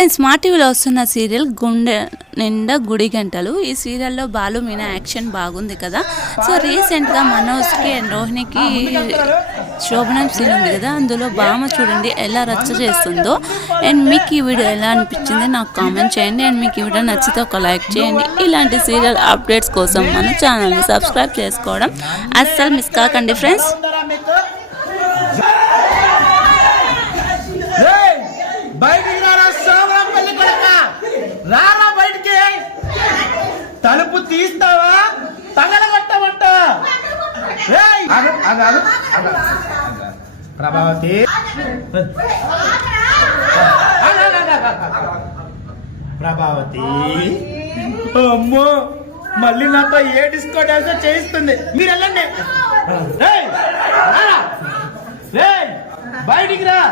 Friends, మా టీవీలో వస్తున్న సీరియల్ గుండె నిండా గుడి గంటలు. ఈ సీరియల్లో బాలు మీనా యాక్షన్ బాగుంది కదా. సో రీసెంట్గా మనోజ్కి అండ్ రోహిణికి శోభనం సీన్ ఉంది కదా, అందులో బామ చూడండి ఎలా రచ్చ చేస్తుందో. అండ్ మీకు ఈ వీడియో ఎలా అనిపించింది నాకు కామెంట్ చేయండి. అండ్ మీకు ఈ వీడియో నచ్చితే ఒక లైక్ చేయండి. ఇలాంటి సీరియల్ అప్డేట్స్ కోసం మన ఛానల్ని సబ్స్క్రైబ్ చేసుకోవడం అస్సలు మిస్ కాకండి ఫ్రెండ్స్. రారా బయటికి, తలుపు తీస్తావా తగలగట్టమంట. ప్రభావతి, ప్రభావతి, అమ్మో మళ్ళీ నాతో ఏ డిస్కో డాన్స్ చేయిస్తుంది. మీరు వెళ్ళండి, బయటికి రా.